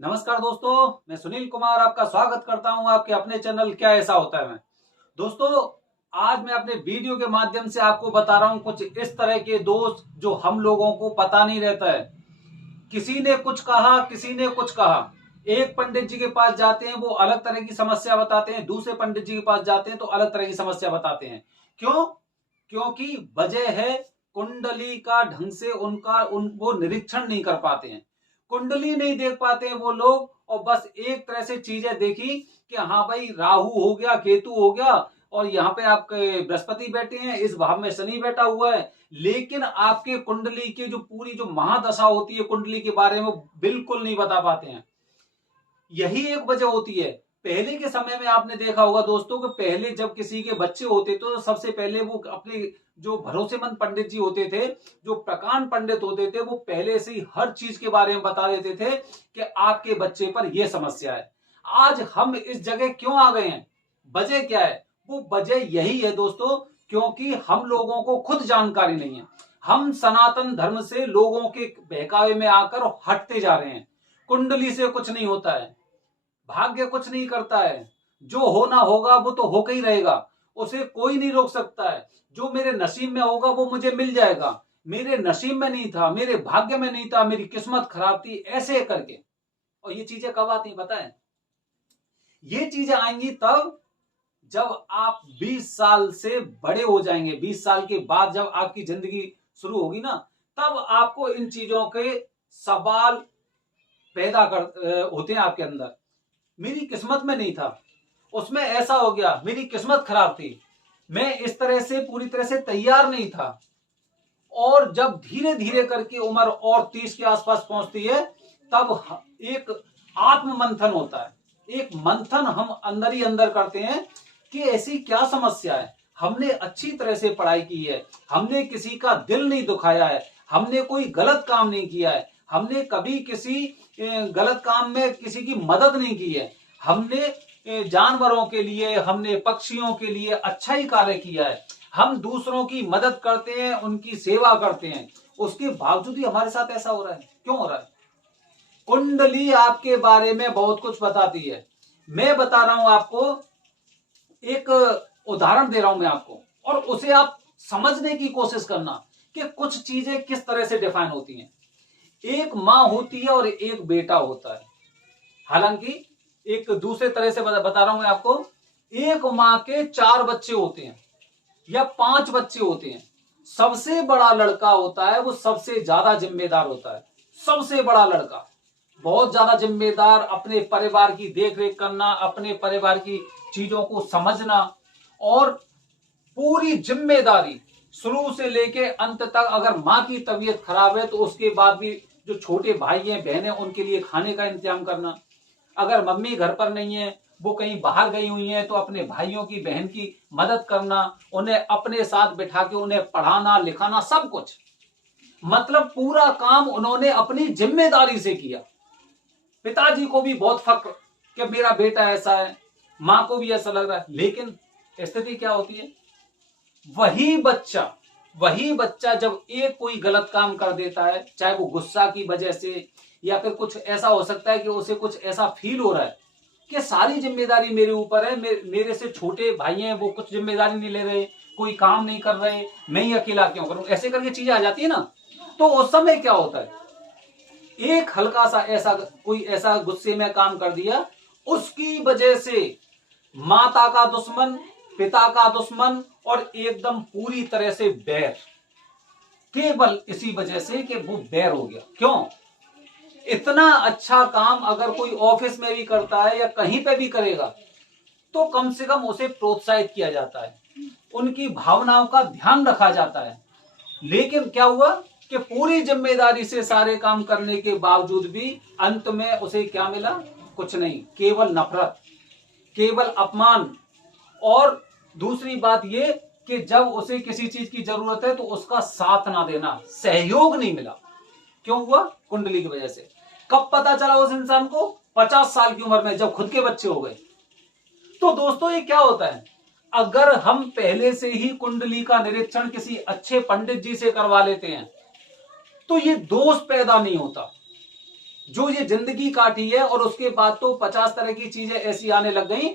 नमस्कार दोस्तों, मैं सुनील कुमार आपका स्वागत करता हूं आपके अपने चैनल क्या ऐसा होता है में। दोस्तों, आज मैं अपने वीडियो के माध्यम से आपको बता रहा हूं कुछ इस तरह के दोष जो हम लोगों को पता नहीं रहता है। किसी ने कुछ कहा, किसी ने कुछ कहा। एक पंडित जी के पास जाते हैं, वो अलग तरह की समस्या बताते हैं। दूसरे पंडित जी के पास जाते हैं तो अलग तरह की समस्या बताते हैं। क्यों? क्योंकि वजह है कुंडली का ढंग से वो निरीक्षण नहीं कर पाते हैं। कुंडली नहीं देख पाते हैं वो लोग, और बस एक तरह से चीजें देखी कि हाँ भाई, राहु हो गया, केतु हो गया, और यहाँ पे आपके बृहस्पति बैठे हैं, इस भाव में शनि बैठा हुआ है। लेकिन आपके कुंडली की जो पूरी जो महादशा होती है कुंडली के बारे में बिल्कुल नहीं बता पाते हैं। यही एक वजह होती है। पहले के समय में आपने देखा होगा दोस्तों कि पहले जब किसी के बच्चे होते तो सबसे पहले वो अपने जो भरोसेमंद पंडित जी होते थे, जो प्रकांड पंडित होते थे, वो पहले से ही हर चीज के बारे में बता देते थे कि आपके बच्चे पर यह समस्या है। आज हम इस जगह क्यों आ गए हैं? वजह क्या है? वो वजह यही है दोस्तों, क्योंकि हम लोगों को खुद जानकारी नहीं है। हम सनातन धर्म से लोगों के बहकावे में आकर हटते जा रहे हैं। कुंडली से कुछ नहीं होता है, भाग्य कुछ नहीं करता है। जो होना होगा वो तो होकर ही रहेगा, उसे कोई नहीं रोक सकता है। जो मेरे नसीब में होगा वो मुझे मिल जाएगा। मेरे नसीब में नहीं था, मेरे भाग्य में नहीं था, मेरी किस्मत खराब थी, ऐसे करके। और ये चीजें कब आती पता है? ये चीजें आएंगी तब जब आप 20 साल से बड़े हो जाएंगे। 20 साल के बाद जब आपकी जिंदगी शुरू होगी ना, तब आपको इन चीजों के सवाल पैदा होते हैं आपके अंदर। मेरी किस्मत में नहीं था, उसमें ऐसा हो गया, मेरी किस्मत खराब थी, मैं इस तरह से पूरी तरह से तैयार नहीं था। और जब धीरे धीरे करके उम्र और 30 के आसपास पहुंचती है, तब एक आत्म मंथन होता है। एक मंथन हम अंदर ही अंदर करते हैं कि ऐसी क्या समस्या है। हमने अच्छी तरह से पढ़ाई की है, हमने किसी का दिल नहीं दुखाया है, हमने कोई गलत काम नहीं किया है, हमने कभी किसी गलत काम में किसी की मदद नहीं की है, हमने जानवरों के लिए, हमने पक्षियों के लिए अच्छा ही कार्य किया है, हम दूसरों की मदद करते हैं, उनकी सेवा करते हैं। उसके बावजूद ही हमारे साथ ऐसा हो रहा है। क्यों हो रहा है? कुंडली आपके बारे में बहुत कुछ बताती है। मैं बता रहा हूं आपको, एक उदाहरण दे रहा हूं मैं आपको, और उसे आप समझने की कोशिश करना कि कुछ चीजें किस तरह से डिफाइन होती हैं। एक मां होती है और एक बेटा होता है। हालांकि एक दूसरे तरह से बता रहा हूं मैं आपको, एक मां के 4 बच्चे होते हैं या 5 बच्चे होते हैं। सबसे बड़ा लड़का होता है, वो सबसे ज्यादा जिम्मेदार होता है। सबसे बड़ा लड़का बहुत ज्यादा जिम्मेदार, अपने परिवार की देखरेख करना, अपने परिवार की चीजों को समझना, और पूरी जिम्मेदारी शुरू से लेके अंत तक। अगर माँ की तबीयत खराब है तो उसके बाद भी जो छोटे भाई हैं, बहनें, उनके लिए खाने का इंतजाम करना। अगर मम्मी घर पर नहीं है, वो कहीं बाहर गई हुई हैं, तो अपने भाइयों की, बहन की मदद करना, उन्हें अपने साथ बिठा के उन्हें पढ़ाना लिखाना, सब कुछ। मतलब पूरा काम उन्होंने अपनी जिम्मेदारी से किया। पिताजी को भी बहुत फक्र कि मेरा बेटा ऐसा है, मां को भी ऐसा लग रहा है। लेकिन स्थिति क्या होती है? वही बच्चा जब एक कोई गलत काम कर देता है, चाहे वो गुस्सा की वजह से, या फिर कुछ ऐसा हो सकता है कि उसे कुछ ऐसा फील हो रहा है कि सारी जिम्मेदारी मेरे ऊपर है, मेरे से छोटे भाई हैं, वो कुछ जिम्मेदारी नहीं ले रहे, कोई काम नहीं कर रहे, मैं ही अकेला क्यों करूं, ऐसे करके चीजें आ जाती है ना। तो उस समय क्या होता है, एक हल्का सा ऐसा कोई ऐसा गुस्से में काम कर दिया, उसकी वजह से माता का दुश्मन, पिता का दुश्मन, और एकदम पूरी तरह से बैर। केवल इसी वजह से कि वो बैर हो गया। क्यों? इतना अच्छा काम अगर कोई ऑफिस में भी करता है या कहीं पे भी करेगा, तो कम से कम उसे प्रोत्साहित किया जाता है, उनकी भावनाओं का ध्यान रखा जाता है। लेकिन क्या हुआ कि पूरी जिम्मेदारी से सारे काम करने के बावजूद भी अंत में उसे क्या मिला? कुछ नहीं, केवल नफरत, केवल अपमान। और दूसरी बात ये कि जब उसे किसी चीज की जरूरत है तो उसका साथ ना देना, सहयोग नहीं मिला। क्यों हुआ? कुंडली की वजह से। कब पता चला उस इंसान को? 50 साल की उम्र में, जब खुद के बच्चे हो गए। तो दोस्तों, ये क्या होता है? अगर हम पहले से ही कुंडली का निरीक्षण किसी अच्छे पंडित जी से करवा लेते हैं तो ये दोष पैदा नहीं होता। जो ये जिंदगी काटी है, और उसके बाद तो 50 तरह की चीजें ऐसी आने लग गई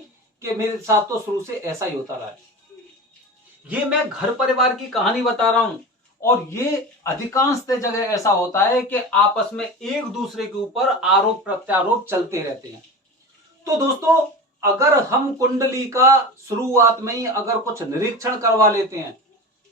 कि मेरे साथ तो शुरू से ऐसा ही होता रहा है। ये मैं घर परिवार की कहानी बता रहा हूं, और ये अधिकांश जगह ऐसा होता है कि आपस में एक दूसरे के ऊपर आरोप प्रत्यारोप चलते रहते हैं। तो दोस्तों, अगर हम कुंडली का शुरुआत में ही अगर कुछ निरीक्षण करवा लेते हैं,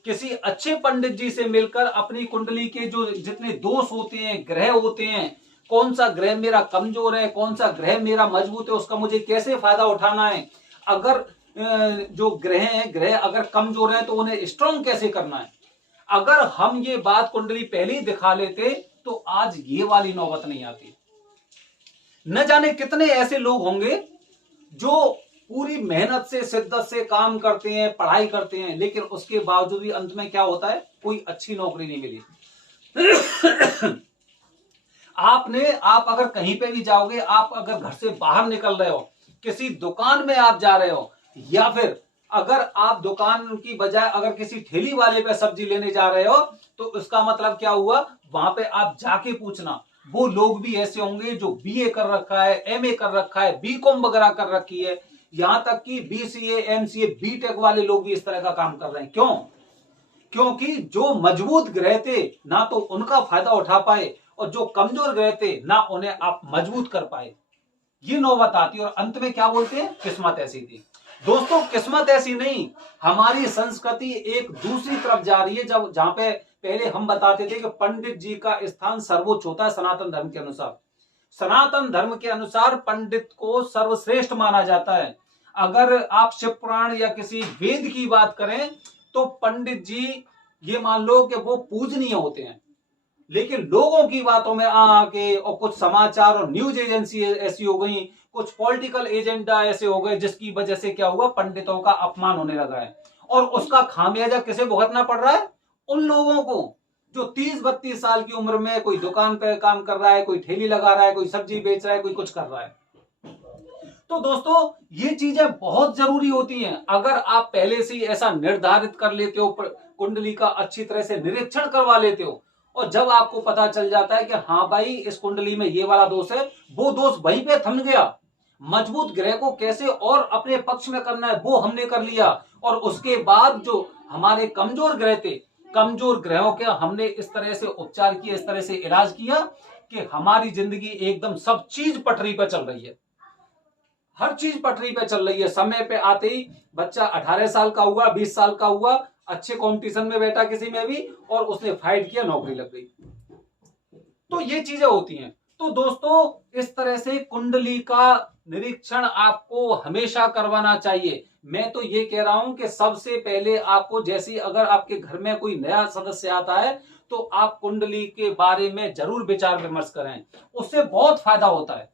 किसी अच्छे पंडित जी से मिलकर अपनी कुंडली के जो जितने दोष होते हैं, ग्रह होते हैं, कौन सा ग्रह मेरा कमजोर है, कौन सा ग्रह मेरा मजबूत है, उसका मुझे कैसे फायदा उठाना है, अगर जो ग्रह अगर कमजोर है तो उन्हें स्ट्रांग कैसे करना है, अगर हम ये बात कुंडली पहले ही दिखा लेते तो आज ये वाली नौबत नहीं आती। न जाने कितने ऐसे लोग होंगे जो पूरी मेहनत से शिद्दत से काम करते हैं, पढ़ाई करते हैं, लेकिन उसके बावजूद भी अंत में क्या होता है, कोई अच्छी नौकरी नहीं मिली। आप अगर कहीं पे भी जाओगे, आप अगर घर से बाहर निकल रहे हो, किसी दुकान में आप जा रहे हो, या फिर अगर आप दुकान की बजाय अगर किसी ठेली वाले पे सब्जी लेने जा रहे हो, तो उसका मतलब क्या हुआ, वहां पे आप जाके पूछना, वो लोग भी ऐसे होंगे जो बीए कर रखा है, एमए कर रखा है, बीकॉम वगैरह कर रखी है, यहां तक कि बीसीए, एमसीए, बीटेक वाले लोग भी इस तरह का काम कर रहे हैं। क्यों? क्योंकि जो मजबूत ग्रह थे ना तो उनका फायदा उठा पाए, और जो कमजोर ग्रह थे ना उन्हें आप मजबूत कर पाए। ये नौबत आती है, और अंत में क्या बोलते हैं, किस्मत ऐसी थी। दोस्तों, किस्मत ऐसी नहीं, हमारी संस्कृति एक दूसरी तरफ जा रही है। जब जहां पे पहले हम बताते थे कि पंडित जी का स्थान सर्वोच्च होता है सनातन धर्म के अनुसार, सनातन धर्म के अनुसार पंडित को सर्वश्रेष्ठ माना जाता है। अगर आप शिव पुराण या किसी वेद की बात करें तो पंडित जी ये मान लो कि वो पूजनीय होते हैं, लेकिन लोगों की बातों में आके और कुछ समाचार और न्यूज एजेंसी ऐसी हो गई, कुछ पॉलिटिकल एजेंडा ऐसे हो गए, जिसकी वजह से क्या हुआ, पंडितों का अपमान होने लगा है। और उसका खामियाजा किसे भुगतना पड़ रहा है, उन लोगों को जो 30-32 साल की उम्र में कोई दुकान पे काम कर रहा है, कोई ठेली लगा रहा है, कोई सब्जी बेच रहा है, कोई कुछ कर रहा है। तो दोस्तों, ये चीजें बहुत जरूरी होती हैं। अगर आप पहले से ही ऐसा निर्धारित कर लेते हो, कुंडली का अच्छी तरह से निरीक्षण करवा लेते हो, और जब आपको पता चल जाता है कि हाँ भाई इस कुंडली में ये वाला दोष है, वो दोष वहीं पे थम गया, मजबूत ग्रह को कैसे और अपने पक्ष में करना है वो हमने कर लिया, और उसके बाद जो हमारे कमजोर ग्रह थे, कमजोर ग्रहों के हमने इस तरह से उपचार किया, इस तरह से इलाज किया कि हमारी जिंदगी एकदम सब चीज पटरी पर चल रही है, हर चीज पटरी पे चल रही है। समय पे आते ही बच्चा 18 साल का हुआ, 20 साल का हुआ, अच्छे कंपटीशन में बैठा किसी में भी, और उसने फाइट किया, नौकरी लग गई। तो ये चीजें होती हैं। तो दोस्तों, इस तरह से कुंडली का निरीक्षण आपको हमेशा करवाना चाहिए। मैं तो ये कह रहा हूं कि सबसे पहले आपको, जैसे अगर आपके घर में कोई नया सदस्य आता है तो आप कुंडली के बारे में जरूर विचार विमर्श करें, उससे बहुत फायदा होता है।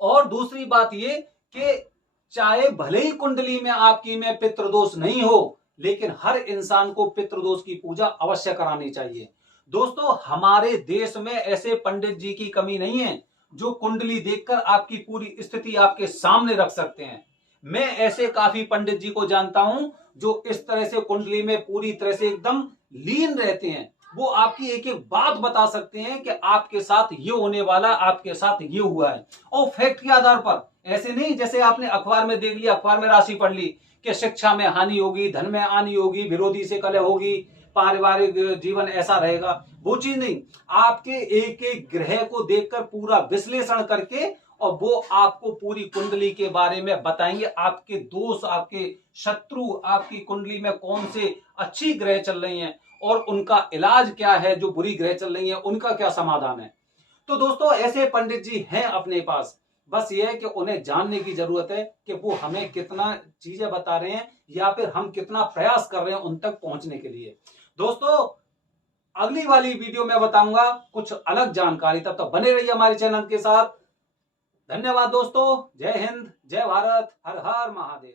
और दूसरी बात ये कि चाहे भले ही कुंडली में आपकी में पितृदोष नहीं हो, लेकिन हर इंसान को पितृदोष की पूजा अवश्य करानी चाहिए। दोस्तों, हमारे देश में ऐसे पंडित जी की कमी नहीं है जो कुंडली देखकर आपकी पूरी स्थिति आपके सामने रख सकते हैं। मैं ऐसे काफी पंडित जी को जानता हूं जो इस तरह से कुंडली में पूरी तरह से एकदम लीन रहते हैं। वो आपकी एक एक बात बता सकते हैं कि आपके साथ ये होने वाला, आपके साथ ये हुआ है, और फैक्ट के आधार पर। ऐसे नहीं जैसे आपने अखबार में देख लिया, अखबार में राशि पढ़ ली कि शिक्षा में हानि होगी, धन में हानि होगी, विरोधी से कलह होगी, पारिवारिक जीवन ऐसा रहेगा, वो चीज नहीं। आपके एक एक ग्रह को देखकर पूरा विश्लेषण करके, और वो आपको पूरी कुंडली के बारे में बताएंगे, आपके दोष, आपके शत्रु, आपकी कुंडली में कौन से अच्छी ग्रह चल रही हैं और उनका इलाज क्या है, जो बुरी ग्रह चल रही है उनका क्या समाधान है। तो दोस्तों, ऐसे पंडित जी हैं अपने पास, बस ये है कि उन्हें जानने की जरूरत है कि वो हमें कितना चीजें बता रहे हैं, या फिर हम कितना प्रयास कर रहे हैं उन तक पहुंचने के लिए। दोस्तों, अगली वाली वीडियो में बताऊंगा कुछ अलग जानकारी, तब तक बने रहिए हमारे चैनल के साथ। धन्यवाद दोस्तों, जय हिंद, जय भारत, हर हर महादेव।